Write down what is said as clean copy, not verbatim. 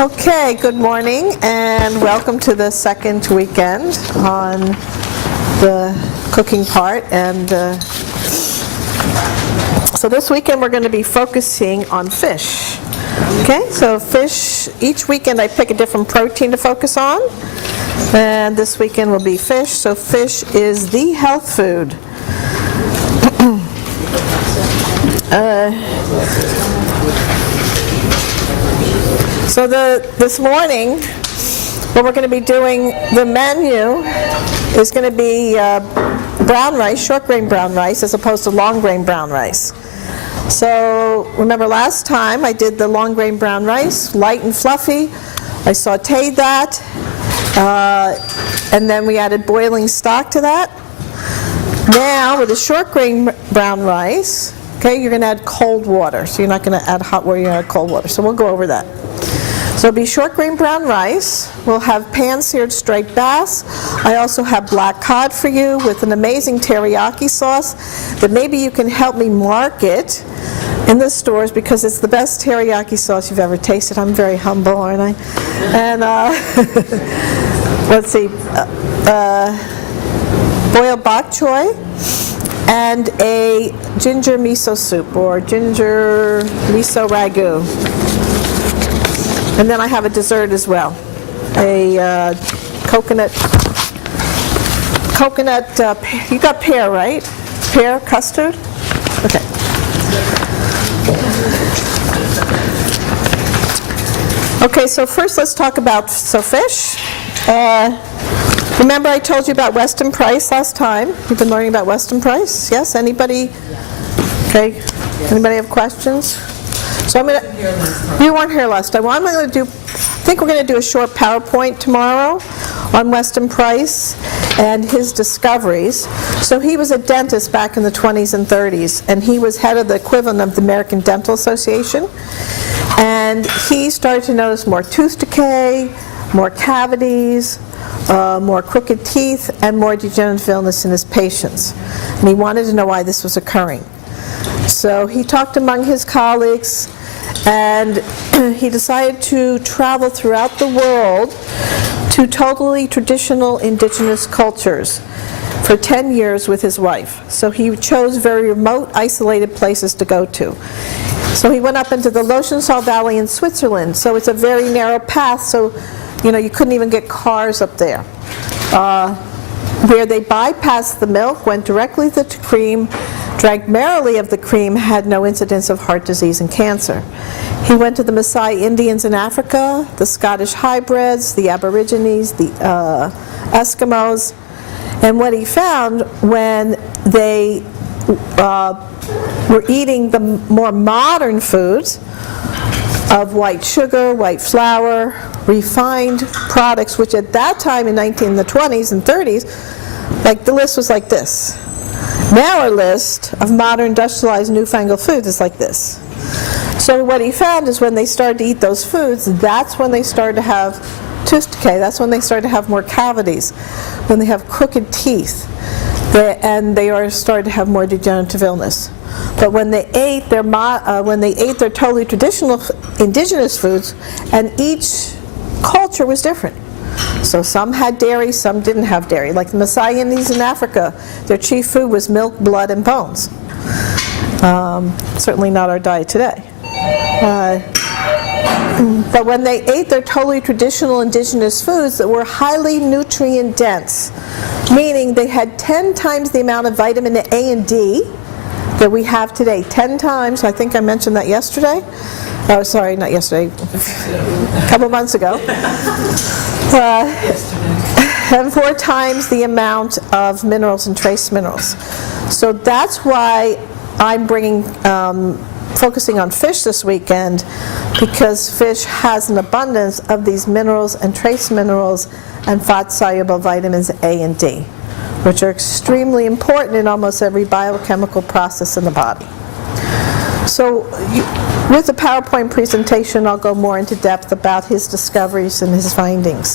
Okay, good morning and welcome to the second weekend on the cooking part. And so this weekend we're going to be focusing on fish. Okay, so fish, each weekend I pick a different protein to focus on, and this weekend will be fish. So fish is the health food. So this morning, what we're going to be doing, the menu is going to be brown rice, short grain brown rice, as opposed to long grain brown rice. So remember last time I did the long grain brown rice, light and fluffy. I sauteed that, and then we added boiling stock to that. Now with the short grain brown rice, okay, you're going to add cold water. So you're not going to add hot water, you're going to add cold water. So we'll go over that. So it'll be short grain brown rice. We'll have pan-seared striped bass. I also have black cod for you with an amazing teriyaki sauce that maybe you can help me market in the stores because it's the best teriyaki sauce you've ever tasted. I'm very humble, aren't I? And let's see, boiled bok choy and a ginger miso soup or ginger miso ragu. And then I have a dessert as well, a coconut, you got pear, right? Pear custard? Okay. Okay, so first let's talk about fish. Remember I told you about Weston Price last time? You've been learning about Weston Price? Yes? Anybody? Okay. Anybody have questions? So I'm going to, you weren't here last time. Well, I'm going to do, I think we're going to do a short PowerPoint tomorrow on Weston Price and his discoveries. So he was a dentist back in the 20s and 30s, and he was head of the equivalent of the American Dental Association. And he started to notice more tooth decay, more cavities, more crooked teeth, and more degenerative illness in his patients. And he wanted to know why this was occurring. So he talked among his colleagues, and he decided to travel throughout the world to totally traditional indigenous cultures for 10 years with his wife. So he chose very remote, isolated places to go to. So he went up into the Loschenthal Valley in Switzerland. So it's a very narrow path, so you couldn't even get cars up there. Where they bypassed the milk, went directly to the cream, drank merrily of the cream, had no incidence of heart disease and cancer. He went to the Maasai Indians in Africa, the Scottish hybrids, the Aborigines, the Eskimos, and what he found when they were eating the more modern foods of white sugar, white flour, refined products, which at that time in the 20s and 30s, like the list was like this. Now our list of modern industrialized newfangled foods is like this. So what he found is when they started to eat those foods, that's when they started to have tooth decay, that's when they started to have more cavities, when they have crooked teeth, and they started to have more degenerative illness. But when they ate their totally traditional indigenous foods, and each culture was different. So some had dairy, some didn't have dairy. Like the Maasai Indians in Africa, their chief food was milk, blood, and bones. Certainly not our diet today. But when they ate their totally traditional indigenous foods that were highly nutrient dense, meaning they had 10 times the amount of vitamin A and D that we have today, 10 times, I think I mentioned that yesterday. Oh, sorry, not yesterday, a couple months ago. And 4 times the amount of minerals and trace minerals. So that's why I'm focusing on fish this weekend, because fish has an abundance of these minerals and trace minerals and fat-soluble vitamins A and D, which are extremely important in almost every biochemical process in the body. So with the PowerPoint presentation, I'll go more into depth about his discoveries and his findings.